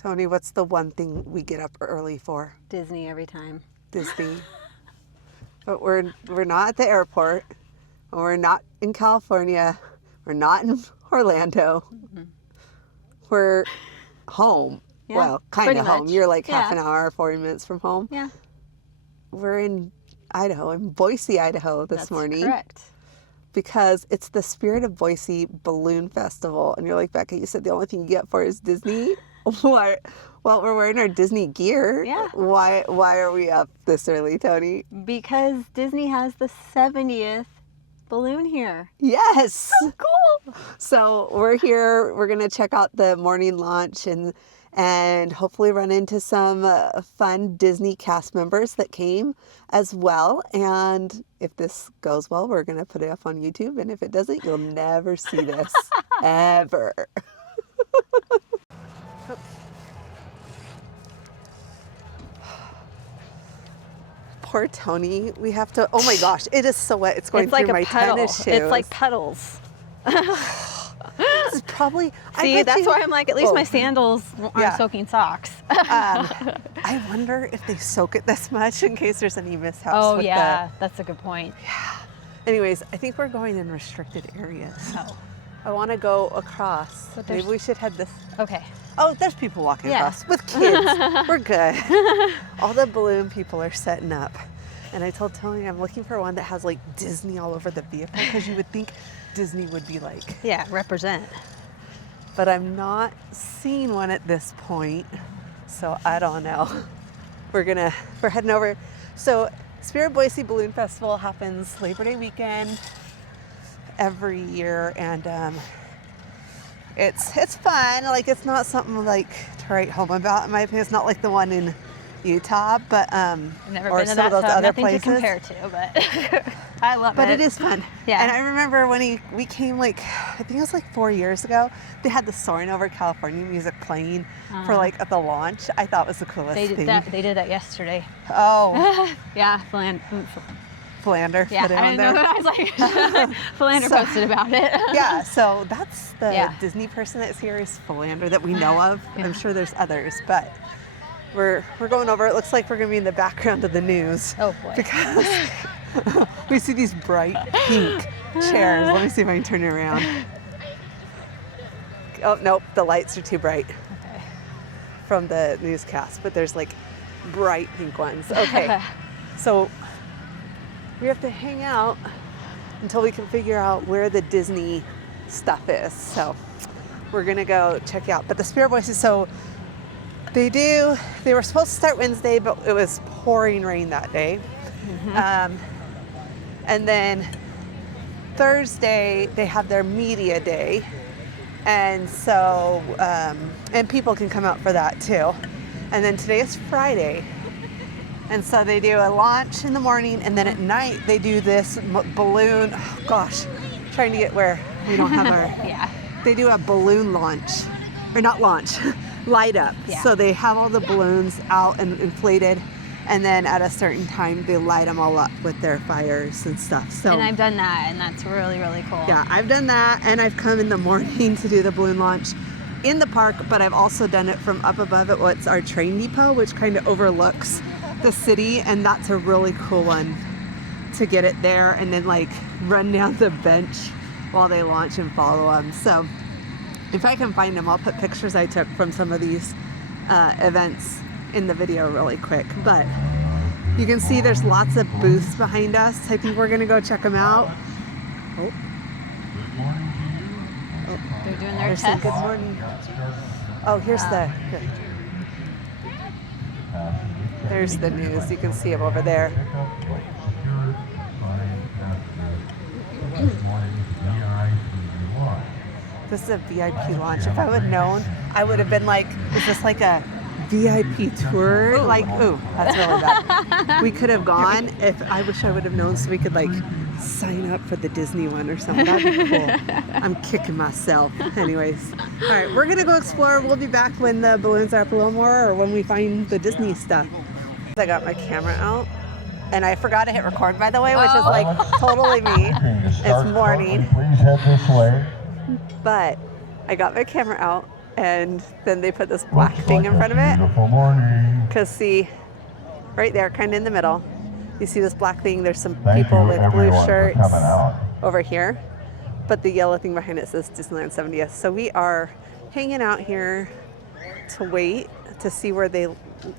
Toni, what's the one thing we get up early for? Disney every time. Disney. But we're not at the airport. We're not in California. We're not in Orlando. Mm-hmm. We're home. Yeah, well, kind of home. You're like half an hour, 40 minutes from home. Yeah. We're in Idaho, in Boise, Idaho this morning. That's correct. Because it's the Spirit of Boise Balloon Festival. And you're like, Becca, you said the only thing you get for is Disney? Why? Well, we're wearing our Disney gear. Yeah. Why are we up this early, Toni? Because Disney has the 70th balloon here. Yes. So cool. So we're here. We're going to check out the morning launch and hopefully run into some fun Disney cast members that came as well. And if this goes well, we're going to put it up on YouTube. And if it doesn't, you'll never see this ever. Poor Toni. We have to, oh my gosh, it is so wet. It's going through my tennis shoes. It's like puddles. This is probably, see, that's why I'm like, at least my sandals aren't soaking socks. I wonder if they soak it this much in case there's any mishaps. Oh yeah, that's a good point. Yeah. Anyways, I think we're going in restricted areas. Oh. I want to go across. Maybe we should head this. Okay. Oh, there's people walking across with kids. We're good. All the balloon people are setting up. And I told Toni I'm looking for one that has like Disney all over the vehicle because you would think Disney would be like. Yeah, represent. But I'm not seeing one at this point. So I don't know. We're heading over. So Spirit Boise Balloon Festival happens Labor Day weekend every year, and it's fun. Like, it's not something like to write home about, in my opinion. It's not like the one in Utah, but I've never been to some that, of those so I have other nothing places. to compare to, but I love it. But it is fun. Yeah. And I remember when we came, like, I think it was like 4 years ago, they had the Soaring Over California music playing for like at the launch. I thought it was the coolest thing. They did that yesterday. Oh. Yeah, Philander. Yeah, I didn't know. I was like, Philander posted about it. Yeah, so that's the Disney person that's here is Philander that we know of. Yeah. I'm sure there's others, but we're going over. It looks like we're going to be in the background of the news. Oh boy. Because we see these bright pink chairs. Let me see if I can turn it around. Oh, nope, the lights are too bright from the newscast, but there's like bright pink ones. Okay, so we have to hang out until we can figure out where the Disney stuff is. So we're gonna go check it out. But the Spirit Voices, so they were supposed to start Wednesday, but it was pouring rain that day. Mm-hmm. And then Thursday, they have their media day. And so, and people can come out for that too. And then today is Friday. And so they do a launch in the morning, and then at night they do this balloon, oh gosh, trying to get where we don't have our, they do a balloon launch, or not launch, light up. Yeah. So they have all the balloons out and inflated, and then at a certain time they light them all up with their fires and stuff. So, and I've done that, and that's really, really cool. Yeah, I've done that, and I've come in the morning to do the balloon launch in the park, but I've also done it from up above at what's our train depot, which kind of overlooks the city, and that's a really cool one to get it there and then like run down the bench while they launch and follow them. So if I can find them, I'll put pictures I took from some of these events in the video really quick. But you can see there's lots of booths behind us. I think we're gonna go check them out. Oh, they're doing their test. Good morning. Oh, here's there's the news. You can see them over there. This is a VIP launch. If I would have known, I would have been like, is this like a VIP tour? Ooh. Like, ooh, that's really bad. We could have gone I wish I would have known so we could like sign up for the Disney one or something. That'd be cool. I'm kicking myself. Anyways, all right, we're gonna go explore. We'll be back when the balloons are up a little more or when we find the Disney stuff. I got my camera out and I forgot to hit record, by the way, which is like totally me. It's morning. Please head this way. But I got my camera out and then they put this black thing in front of it. Beautiful morning. Because see, right there, kind of in the middle, you see this black thing. There's some Thank people you, with blue everyone, for shirts coming out. over here, but the yellow thing behind it says Disneyland 70th. So we are hanging out here to wait to see where they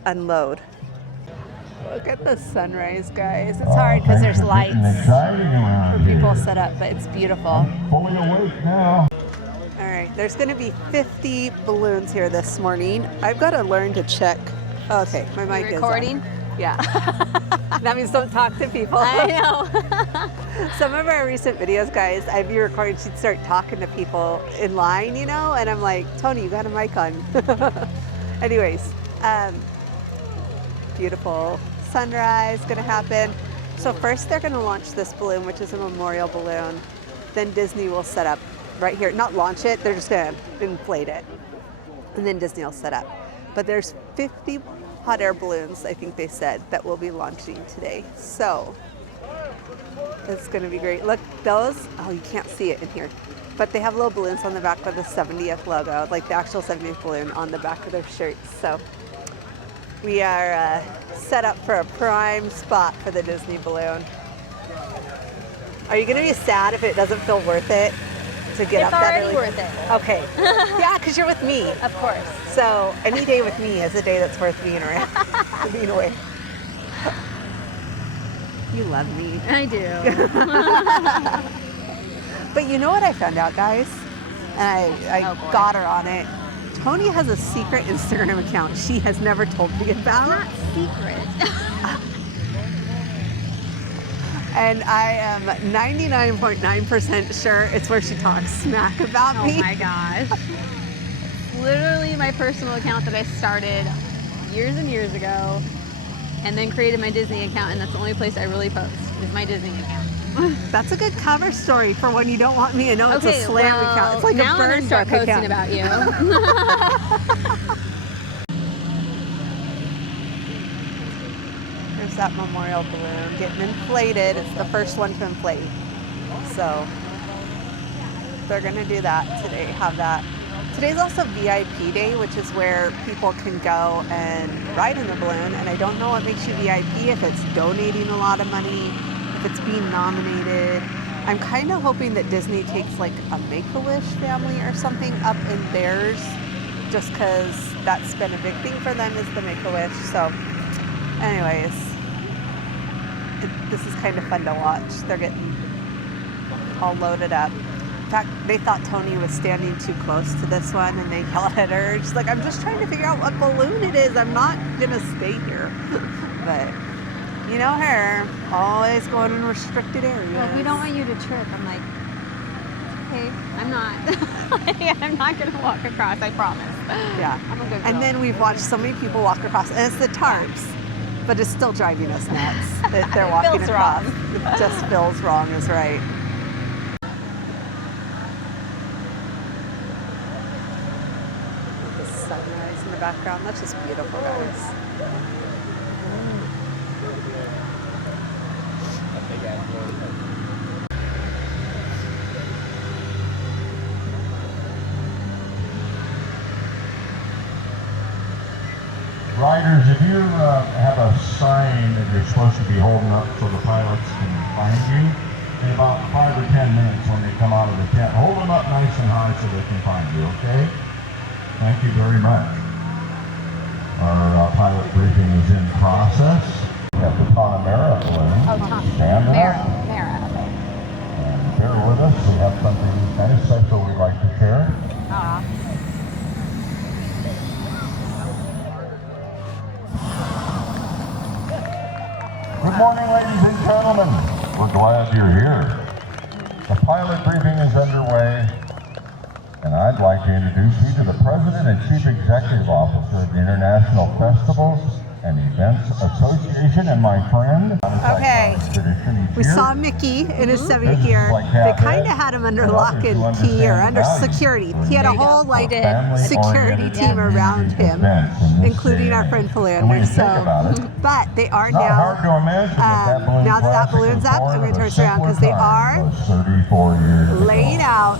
unload. Look at the sunrise, guys. It's hard because there's lights for people set up, but it's beautiful. Fully awake now. All right, there's going to be 50 balloons here this morning. I've got to learn to check. Okay, my mic is Recording? on. Yeah. That means don't talk to people. I know. Some of our recent videos, guys, I'd be recording, she'd start talking to people in line, you know, and I'm like, Toni, you got a mic on. Anyways, beautiful sunrise gonna happen. So first they're gonna launch this balloon, which is a memorial balloon. Then Disney will set up right here, not launch it, they're just gonna inflate it. And then Disney will set up. But there's 50 hot air balloons, I think they said, that will be launching today. So it's gonna be great. Look, those, oh, you can't see it in here, but they have little balloons on the back with the 70th logo, like the actual 70th balloon on the back of their shirts. So we are set up for a prime spot for the Disney balloon. Are you gonna be sad if it doesn't feel worth it to get up that early? It's already worth it. Okay. Yeah, because you're with me. Of course. So any day with me is a day that's worth being around, being away. You love me. I do. But you know what I found out, guys? And I got her on it. Toni has a secret Instagram account she has never told me about. Not secret. And I am 99.9% sure it's where she talks smack about me. Oh my gosh. Literally my personal account that I started years and years ago, and then created my Disney account, and that's the only place I really post is my Disney account. That's a good cover story for when you don't want me to know it's a slam account. It's like now a burn I'm gonna start book posting account. about you. There's that memorial balloon getting inflated. It's the first one to inflate. So they're gonna do that today, have that. Today's also VIP day, which is where people can go and ride in the balloon. And I don't know what makes you VIP, if it's donating a lot of money, if it's being nominated. I'm kind of hoping that Disney takes like a Make-A-Wish family or something up in theirs, just because that's been a big thing for them, is the Make-A-Wish. So anyways, this is kind of fun to watch. They're getting all loaded up. In fact, they thought Toni was standing too close to this one, and they yelled at her. She's like, I'm just trying to figure out what balloon it is. I'm not gonna stay here. But you know her, always going in restricted areas. Like, we don't want you to trip. I'm like, okay, I'm not. I'm not gonna walk across, I promise. Yeah. I'm a good girl. And then we've watched so many people walk across, and it's the tarps, but it's still driving us nuts that they're walking feels across. wrong. It just feels wrong, is right. The sunrise in the background, that's just beautiful, guys. Riders, if you have a sign that you're supposed to be holding up so the pilots can find you, in about 5 or 10 minutes when they come out of the tent, hold them up nice and high so they can find you, okay? Thank you very much. Our pilot briefing is in process. We have the Connemara balloon. Oh, Stand up. Mara, okay. And bear with us, we have something kind of special we'd like to share. Good morning, ladies and gentlemen. We're glad you're here. The pilot briefing is underway, and I'd like to introduce you to the President and Chief Executive Officer of the International Festivals and Events Association, and my friend. Okay. We saw Mickey in his 70th year. They kind of had him under lock and key, or under security. He had a whole like security team around him, including our friend Philander. So, but they are now, now that balloon's up, I'm going to turn this around because they are laying out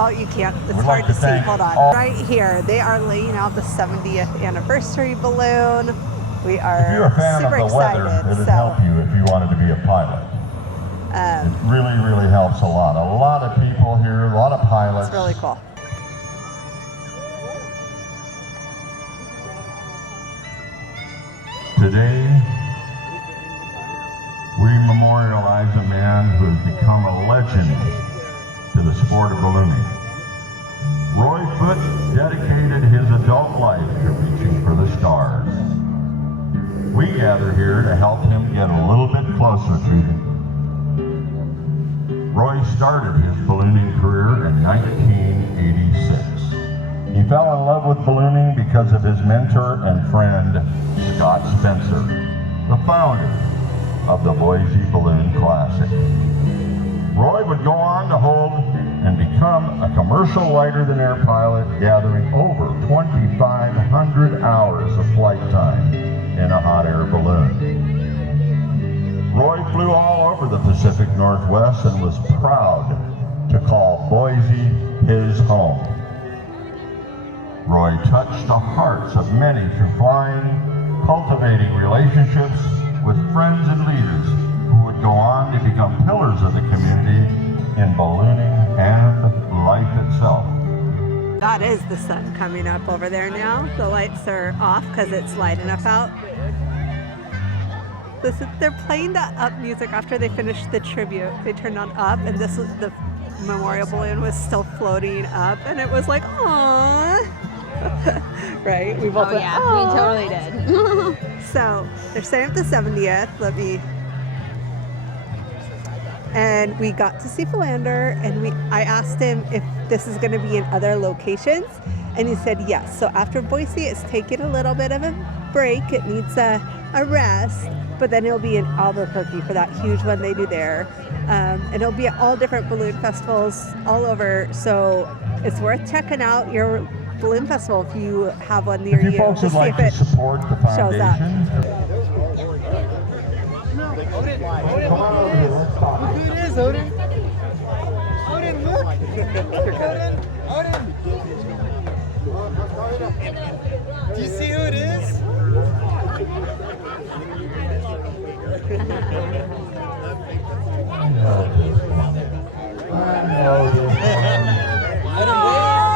Oh, you can't. It's We'd hard like to to see. thank Hold on. all- Right here, they are laying out the 70th anniversary balloon. We are If you're a fan super of the weather, excited. it'd So, help you if you wanted to be a pilot. It really, really helps a lot. A lot of people here, a lot of pilots. it's really cool. Today, we memorialize a man who has become a legend to the sport of ballooning. Roy Foote dedicated his adult life to reaching for the stars. We gather here to help him get a little bit closer to them. Roy started his ballooning career in 1986. He fell in love with ballooning because of his mentor and friend, Scott Spencer, the founder of the Boise Balloon Classic. Roy would go on to hold and become a commercial lighter-than-air pilot, gathering over 2,500 hours of flight time in a hot air balloon. Roy flew all over the Pacific Northwest and was proud to call Boise his home. Roy touched the hearts of many through flying, cultivating relationships with friends and leaders who would go on to become pillars of the community in ballooning and life itself. That is the sun coming up over there now. The lights are off because it's light enough out. They're playing the Up music after they finished the tribute. They turned on Up, and this was the memorial balloon was still floating up, and it was like, aww. Right? We both Oh went, yeah, "Aw." we totally did. So they're saying at the 70th. And we got to see Philander, and I asked him if this is going to be in other locations, and he said yes. So after Boise, it's taking a little bit of a break. It needs a rest, but then it'll be in Albuquerque for that huge one they do there. And it'll be at all different balloon festivals all over. So it's worth checking out your balloon festival if you have one near If you you. folks would to see like if to it support the shows up. foundation, Who it is, Odin? Odin, look! Odin! Do you see who it is?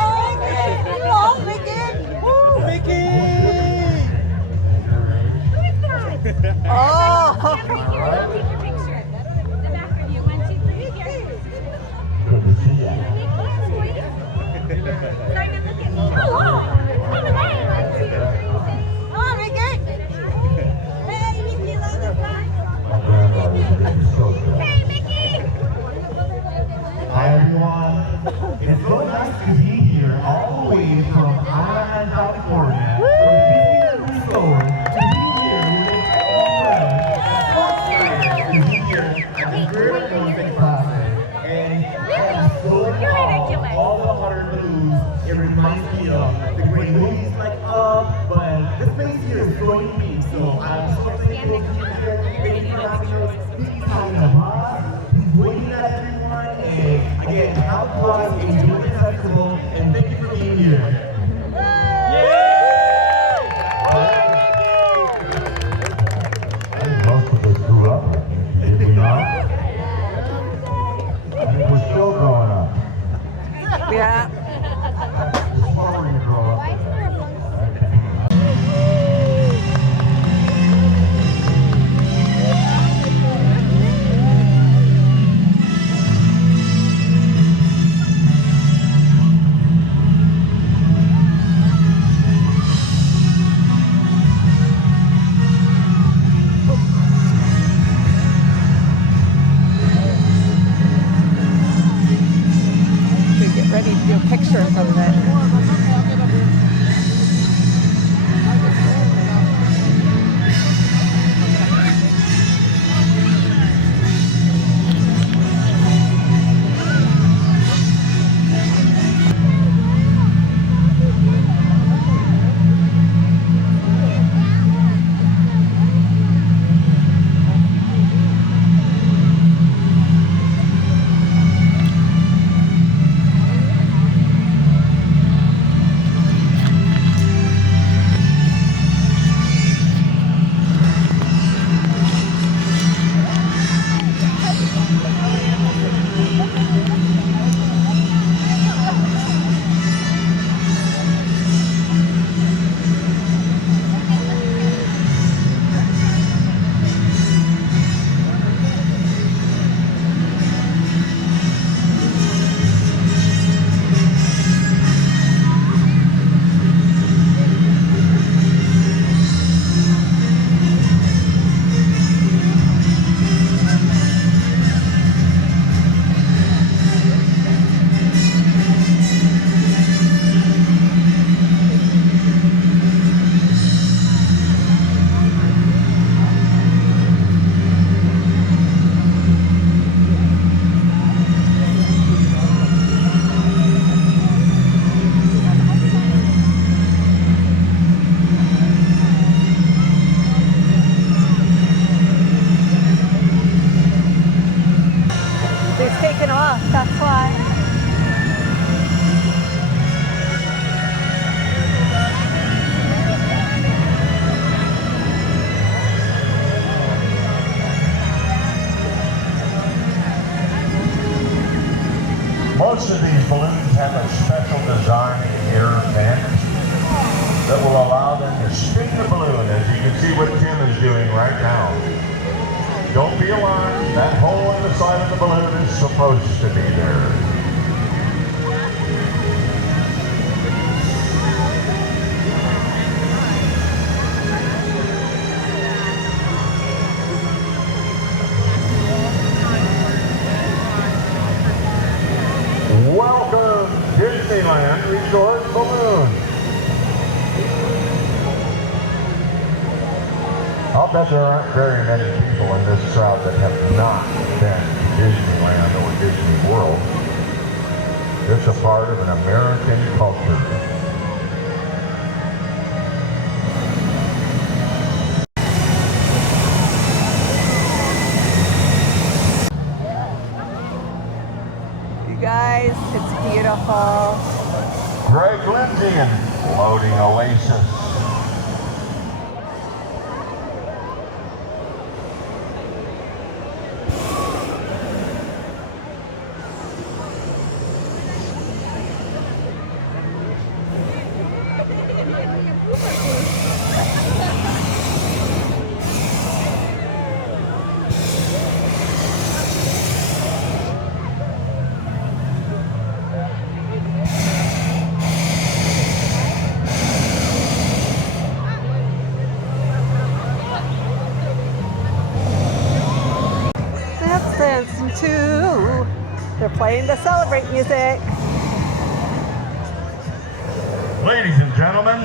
Hello, Mickey! Woo, Mickey! Oh! Take your picture. The back of you. 1, 2, 3. Here. good to see you. Simon, look at me. Hello. Come away. 1, 2, 3. Hello, Mickey! Hey, Mickey, love the Hey, Mickey. Hi everyone. It's so nice to be here all the way from Idaho, California. From Disneyland Resort to be here at the Great American Classic. And I am so proud of all the water balloons. It reminds me of the great movies like Up, but this place here is so unique. So I'm so thankful to be here. Thank you for having us. He's talking about he's waiting at everyone. And again, have fun, enjoy the festival, and thank you for being here. Most of us grew up, did we not? I think we're still growing up. Yeah. The smaller you grow up, that will allow them to spin the balloon, as you can see what Tim is doing right now. Don't be alarmed, that hole in the side of the balloon is supposed to be there. Welcome, Disneyland Resort Balloon. I'll bet there aren't very many people in this crowd that have not been to Disneyland or Disney World. It's a part of an American culture. You guys, it's beautiful. Greg Lindsay and Floating Oasis. Dancing too. They're playing the Celebrate music. Ladies and gentlemen,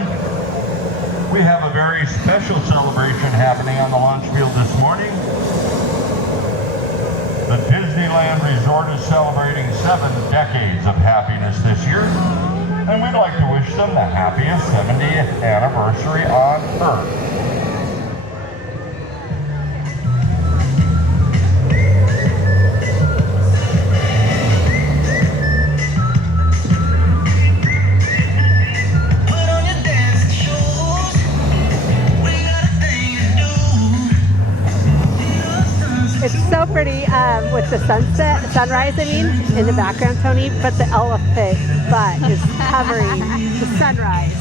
we have a very special celebration happening on the launch field this morning. The Disneyland Resort is celebrating 7 decades of happiness this year, and we'd like to wish them the happiest 70th anniversary on Earth. It's so pretty with the sunrise, in the background, Tony, but the elephant butt is covering the sunrise.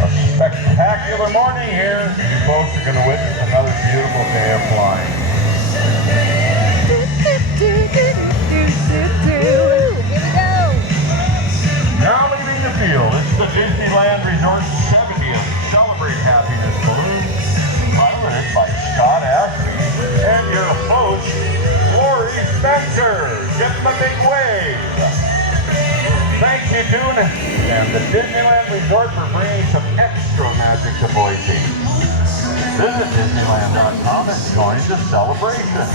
A spectacular morning here. You folks are going to witness another beautiful day of flying. Here we go. Now leaving the field, it's the Disneyland Resort 70th Celebrate Happiness Balloon, piloted by Scott Ashby and your host, Lori Spencer. Give them a big wave. Thank you, Dune, and the Disneyland Resort for bringing some extra magic to Boise. Visit Disneyland.com and join the celebration.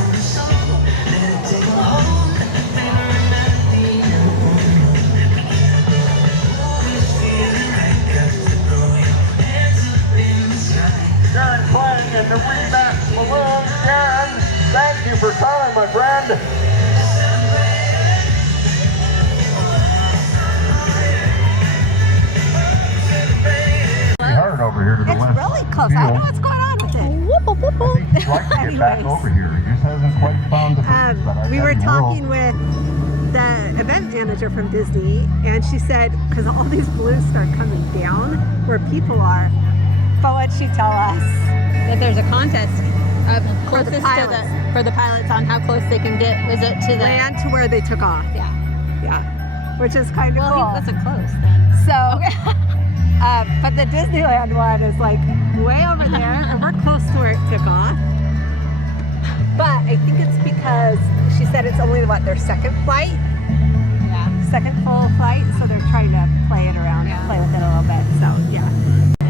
Sharon playing in the Remax Balloon. Sharon, thank you for calling, my friend. Hard over here to the left. It's really close. I don't know what's going on with it. I think he'd like to get back over here. He just hasn't quite found the place. But We were talking with the event manager from Disney, and she said, because all these balloons start coming down where people are, but what'd she tell us? That there's a contest of closest pilots. for the pilots on how close they can get. Was it to the Land to where they took off. Yeah. Yeah. Which is kind of Well, cool. he wasn't close then. So, but the Disneyland one is like way over there, and we're close to where it took off. But I think it's because she said it's only their second flight, Yeah. second full flight, so they're trying to play it around, play with it a little bit. So yeah,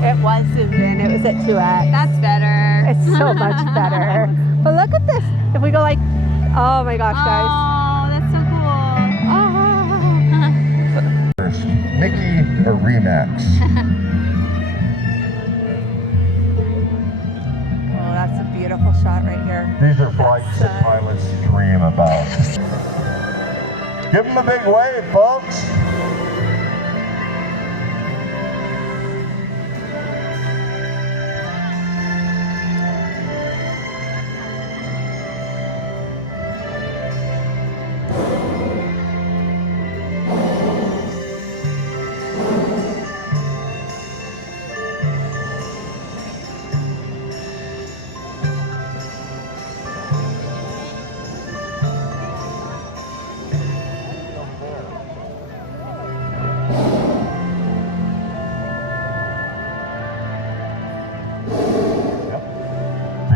it was zoomed in. It was at 2x. That's better. It's so much better. But look at this. If we go like, oh my gosh, guys. Oh, that's so cool. Mickey or Remax? Oh, that's a beautiful shot right here. These are flights that pilots dream about. Give them a big wave, folks.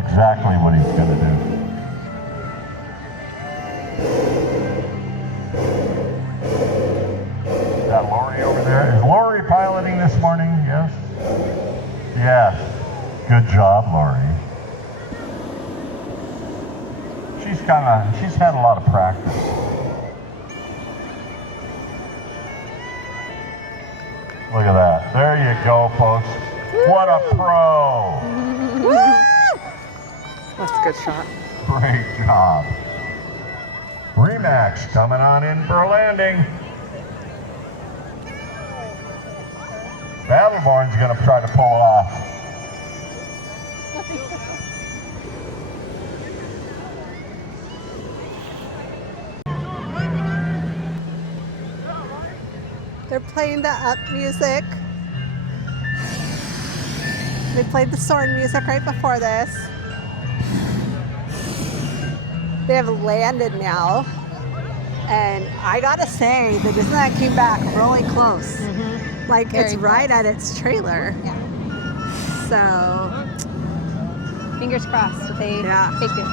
exactly what he's going to do. Got Lori over there. Is Lori piloting this morning? Yes? Yes. Good job, Lori. She's had a lot of practice. Look at that. There you go, folks. What a pro. That's a good shot. Great job. Remax coming on in for a landing. Battleborn's going to try to pull it off. They're playing the up music. They played the Soarin' music right before this. They have landed now. And I gotta say, the Disneyland came back really close. Like Very it's right at its trailer. Yeah. So, Fingers crossed that they Yeah. take it.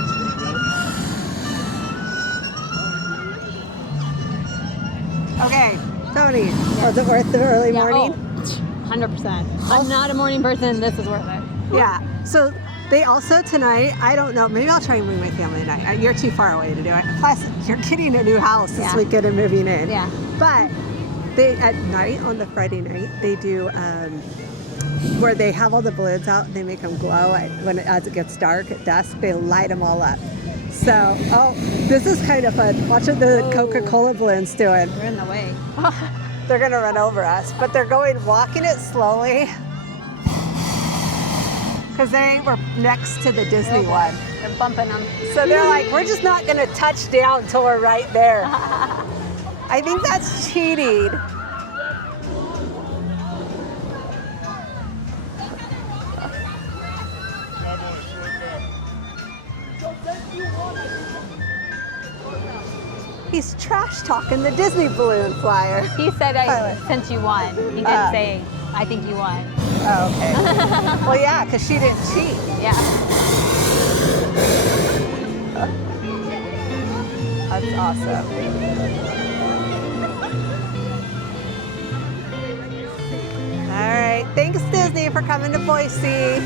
okay, Toni, was it worth the early morning? 100%. I'm not a morning person. This is worth it. Yeah. So they also tonight, I don't know, maybe I'll try and bring my family tonight. You're too far away to do it. Plus, you're getting a new house this Yeah. weekend and moving in. Yeah. But they, at night, on the Friday night, they do where they have all the balloons out and they make them glow as it gets dark at dusk. They light them all up. So, this is kind of fun. Watching the Coca-Cola balloons doing. We're in the way. They're gonna run over us, but they're walking it slowly. Because we're next to the Disney one. They're bumping them. So they're like, we're just not gonna touch down until we're right there. I think that's cheating. He's trash talking the Disney balloon flyer. He said since you won. He didn't say, I think you won. Oh, okay. Well, yeah, because she didn't cheat. Yeah. That's awesome. All right. Thanks, Disney, for coming to Boise.